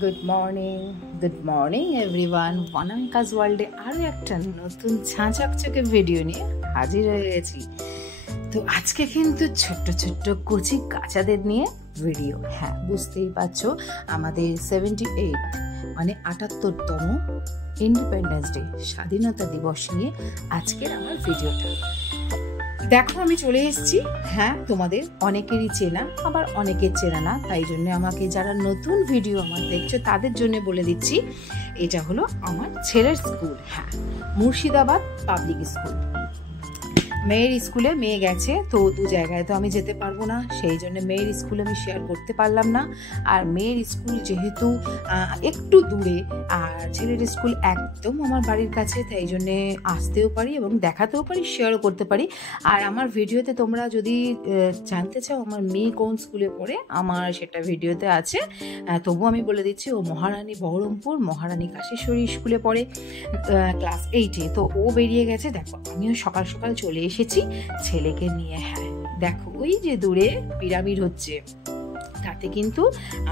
Good morning everyone. ওয়ানাঙ্কাস ওয়ার্ল্ডে আরও একটা নতুন ঝাঁচকচকে ভিডিও নিয়ে হাজির হয়ে গেছি। তো আজকে কিন্তু ছোট্ট ছোট্ট কচি কাচাদের নিয়ে ভিডিও। হ্যাঁ, বুঝতেই পারছো, আমাদের 78 মানে 78তম ইন্ডিপেন্ডেন্স ডে, স্বাধীনতা দিবস নিয়ে আজকের আমার ভিডিওটা। দেখো, আমি চলে এসেছি। হ্যাঁ, তোমাদের অনেকেরই চেনা, আবার অনেকের চেনা না, তাই জন্য আমাকে যারা নতুন ভিডিও আমার দেখছো তাদের জন্য বলে দিচ্ছি, এটা হলো আমার ছেলের স্কুল। হ্যাঁ, মুর্শিদাবাদ পাবলিক স্কুল। মেয়ের স্কুলে মেয়ে গেছে, তো দু জায়গায় তো আমি যেতে পারবো না, সেই জন্য মেয়ের স্কুলে আমি শেয়ার করতে পারলাম না। আর মেয়ের স্কুল যেহেতু একটু দূরে আর ছেলের স্কুল একদম আমার বাড়ির কাছে, তাই জন্যে আসতেও পারি এবং দেখাতেও পারি, শেয়ারও করতে পারি। আর আমার ভিডিওতে তোমরা যদি জানতে চাও আমার মেয়ে কোন স্কুলে পড়ে, আমার সেটা ভিডিওতে আছে। তবু আমি বলে দিচ্ছি, ও মহারানী বহরমপুর মহারানী কাশেশ্বরী স্কুলে পড়ে, ক্লাস 8-এ। তো ও বেরিয়ে গেছে। দেখো, আমিও সকাল সকাল চলে এসেছি ছেলেকে নিয়ে। হ্যাঁ, দেখো ওই যে দূরে পিরামিড হচ্ছে, তাতে কিন্তু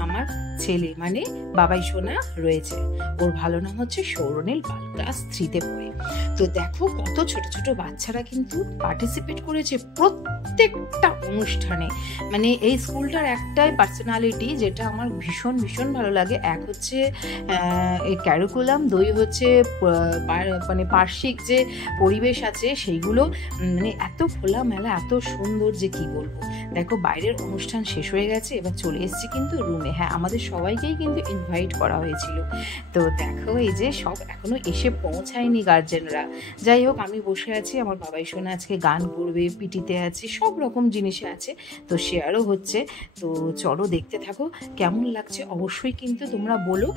আমার ছেলে মানে বাবাই সোনা রয়েছে। ওর ভালো নাম হচ্ছে সৌরনীল পাল, ক্লাস 3-তে পড়ে। তো দেখো কত ছোট ছোট বাচ্চারা কিন্তু পার্টিসিপেট করেছে প্রত্যেকটা অনুষ্ঠানে। মানে এই স্কুলটার একটাই পার্সোনালিটি যেটা আমার ভীষণ ভীষণ ভালো লাগে। এক হচ্ছে এই ক্যারিকুলাম, দুই হচ্ছে মানে পার্শ্বিক যে পরিবেশ আছে সেইগুলো, মানে এত খোলামেলা, এত সুন্দর যে কি বলবো। দেখো, বাইরের অনুষ্ঠান শেষ হয়ে গেছে, এবার চলে এসেছি কিন্তু রুমে। হ্যাঁ, আমাদের সবাইকেই কিন্তু ইনভাইট করা হয়েছিল। তো দেখো, এই যে সব এখনো এসে পৌঁছায়নি গার্জেনরা। যাই হোক, আমি বসে আছি, আমার বাবাই সোনা আজকে গান করবে, পিটিতে আছে, সব রকম জিনিসে আছে, তো শেয়ারও হচ্ছে। তো চলো দেখতে থাকো, কেমন লাগছে অবশ্যই কিন্তু তোমরা বলো।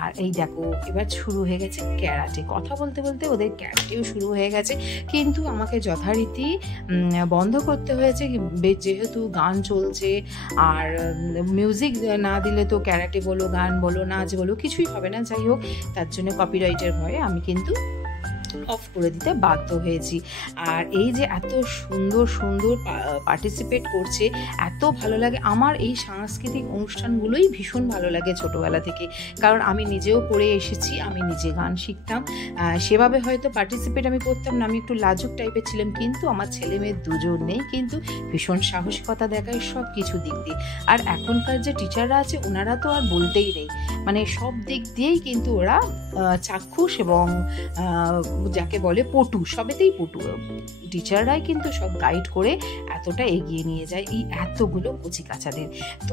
আর এই দেখো, এবার শুরু হয়ে গেছে ক্যারাটে। কথা বলতে বলতে ওদের ক্যারাটেও শুরু হয়ে গেছে, কিন্তু আমাকে যথারীতি বন্ধ করতে হয়েছে, যেহেতু গান চলছে। আর মিউজিক না দিলে তো ক্যারাটে বলো, গান বলো, নাচ বলো, কিছুই হবে না। যাই হোক, তার জন্য কপিরাইটের ভয়ে আমি কিন্তু অফ করে দিতে বাধ্য হয়েছি। আর এই যে এত সুন্দর সুন্দর পার্টিসিপেট করছে, এত ভালো লাগে। আমার এই সাংস্কৃতিক অনুষ্ঠানগুলোই ভীষণ ভালো লাগে ছোটোবেলা থেকে, কারণ আমি নিজেও করে এসেছি, আমি নিজে গান শিখতাম। সেভাবে হয়তো পার্টিসিপেট আমি করতাম না, আমি একটু লাজুক টাইপের ছিলাম, কিন্তু আমার ছেলে মেয়ে দুজনেই কিন্তু ভীষণ সাহসিকতা দেখায় সব কিছু দিক দিয়ে। আর এখনকার যে টিচাররা আছে ওনারা তো আর বলতেই নেই, মানে সব দিক দিয়েই কিন্তু ওরা চাক্ষুষ এবং যাকে বলে পটু, সবেতেই পটু। টিচাররাই কিন্তু সব গাইড করে এতটা এগিয়ে নিয়ে যায় এই এতগুলো কচি কাচাদের। তো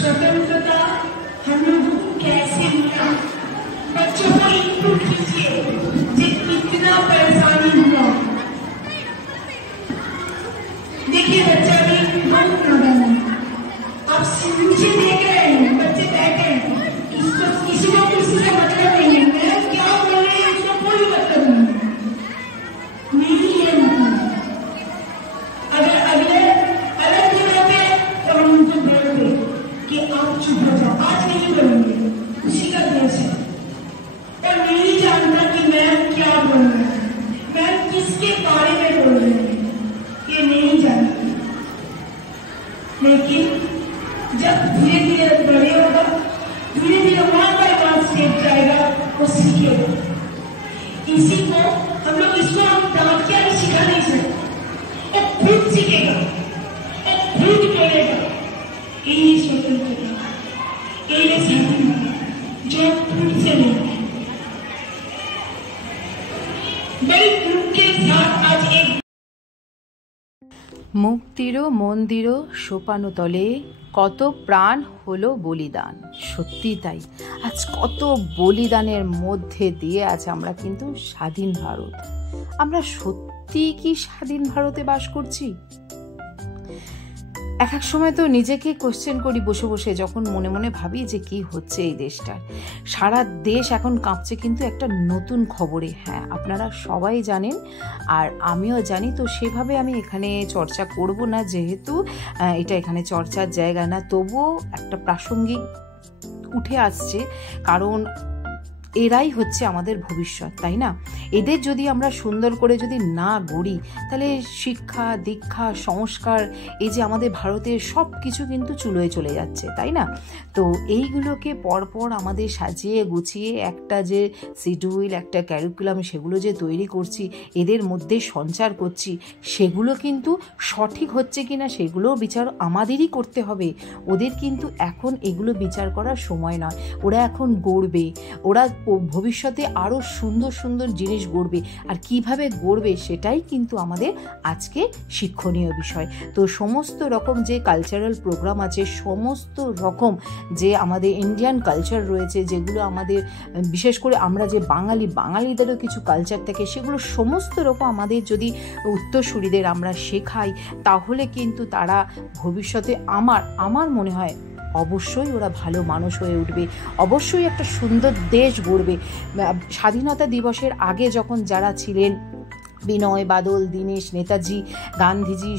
स्वतंत्रता हम लोगों को कैसे मिला, बच्चों को इनपुट कीजिए, कितना परेशानी हुआ। देखिए बच्चा भी बहुत नादान है। आप नीचे देख रहे हैं, बच्चे बैठे हैं, किसी को किसी से मतलब नहीं है। मैं क्या बोल रही हूँ उसका कोई मतलब नहीं है। मेरी ये मतलब अगर अगले अलग जगह पे तो हम उनको बोलते कि आप चुप हो जाओ, आज नहीं बोलेंगे, उसी का देश है। और नहीं जानता कि मैं क्या बोल रहा हूँ, मैं किसके बारे में बोल रही हूँ, ये नहीं जानता। लेकिन जब धीरे धीरे बड़े होगा, धीरे धीरे वन बाय वन स्टेप जाएगा, वो सीखेगा। इसी को हम लोग इसको हम डांट के अभी सिखा नहीं सकते, और खुद सीखेगा और खुद बोलेगा। यही स्वतंत्रता, यही स्वाधीनता जो खुद से लेगा। बड़ी दुख के साथ आज एक মুক্তিরও মন্দিরও সোপানো তলে কত প্রাণ হলো বলিদান। সত্যি তাই, আজ কত বলিদানের মধ্যে দিয়ে আজ আমরা কিন্তু স্বাধীন ভারত। আমরা সত্যি কি স্বাধীন ভারতে বাস করছি? এক এক সময় তো নিজেকে কোশ্চেন করি বসে বসে, যখন মনে মনে ভাবি যে কি হচ্ছে এই দেশটার। সারা দেশ এখন কাঁপছে কিন্তু একটা নতুন খবরে। হ্যাঁ, আপনারা সবাই জানেন আর আমিও জানি, তো সেভাবে আমি এখানে চর্চা করব না, যেহেতু এটা এখানে চর্চার জায়গা না। তবুও একটা প্রাসঙ্গিক উঠে আসছে, কারণ এরাই হচ্ছে আমাদের ভবিষ্যৎ, তাই না? এদের যদি আমরা সুন্দর করে যদি না গড়ি, তাহলে শিক্ষা দীক্ষা সংস্কার, এই যে আমাদের ভারতের সব কিছু কিন্তু চুলোয় চলে যাচ্ছে, তাই না? তো এইগুলোকে পরপর আমাদের সাজিয়ে গুছিয়ে একটা যে শিডিউল, একটা ক্যারিকুলাম, সেগুলো যে তৈরি করছি, এদের মধ্যে সঞ্চার করছি, সেগুলো কিন্তু সঠিক হচ্ছে কি না সেগুলোও বিচার আমাদেরই করতে হবে। ওদের কিন্তু এখন এগুলো বিচার করার সময় নয়। ওরা এখন গড়বে, ওরা ভবিষ্যতে আরও সুন্দর সুন্দর জিনিস গড়বে। আর কিভাবে গড়বে সেটাই কিন্তু আমাদের আজকে শিক্ষণীয় বিষয়। তো সমস্ত রকম যে কালচারাল প্রোগ্রাম আছে, সমস্ত রকম যে আমাদের ইন্ডিয়ান কালচার রয়েছে, যেগুলো আমাদের বিশেষ করে আমরা যে বাঙালিদেরও কিছু কালচার থাকে, সেগুলো সমস্ত রকম আমাদের যদি উত্তরসূরিদের আমরা শেখাই, তাহলে কিন্তু তারা ভবিষ্যতে আমার মনে হয় অবশ্যই ওরা ভালো মানুষ হয়ে উঠবে, অবশ্যই একটা সুন্দর দেশ গড়বে। স্বাধীনতা দিবসের আগে যখন যারা ছিলেন, বিনয় বাদল, দীনেশ, নেতাজি, গান্ধীজি,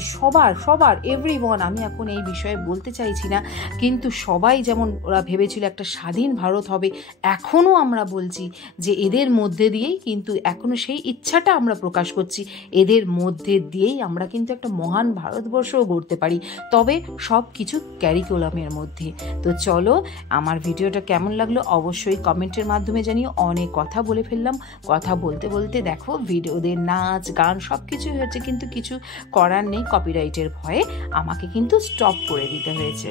সবার এভরিওয়ান, আমি এখন এই বিষয়ে বলতে চাইছি না, কিন্তু সবাই যেমন ওরা ভেবেছিল একটা স্বাধীন ভারত হবে, এখনও আমরা বলছি যে এদের মধ্যে দিয়েই কিন্তু এখনও সেই ইচ্ছাটা আমরা প্রকাশ করছি, এদের মধ্যে দিয়েই আমরা কিন্তু একটা মহান ভারতবর্ষও গড়তে পারি, তবে সব কিছু ক্যারিকুলামের মধ্যে। তো চলো, আমার ভিডিওটা কেমন লাগলো অবশ্যই কমেন্টের মাধ্যমে জানিও। অনেক কথা বলে ফেললাম, কথা বলতে বলতে দেখো ভিডিওদের নাচ গান সব কিছুই হচ্ছে, কিন্তু কিছু করার নেই, কপিরাইটের ভয়ে আমাকে কিন্তু স্টপ করে দিতে হয়েছে।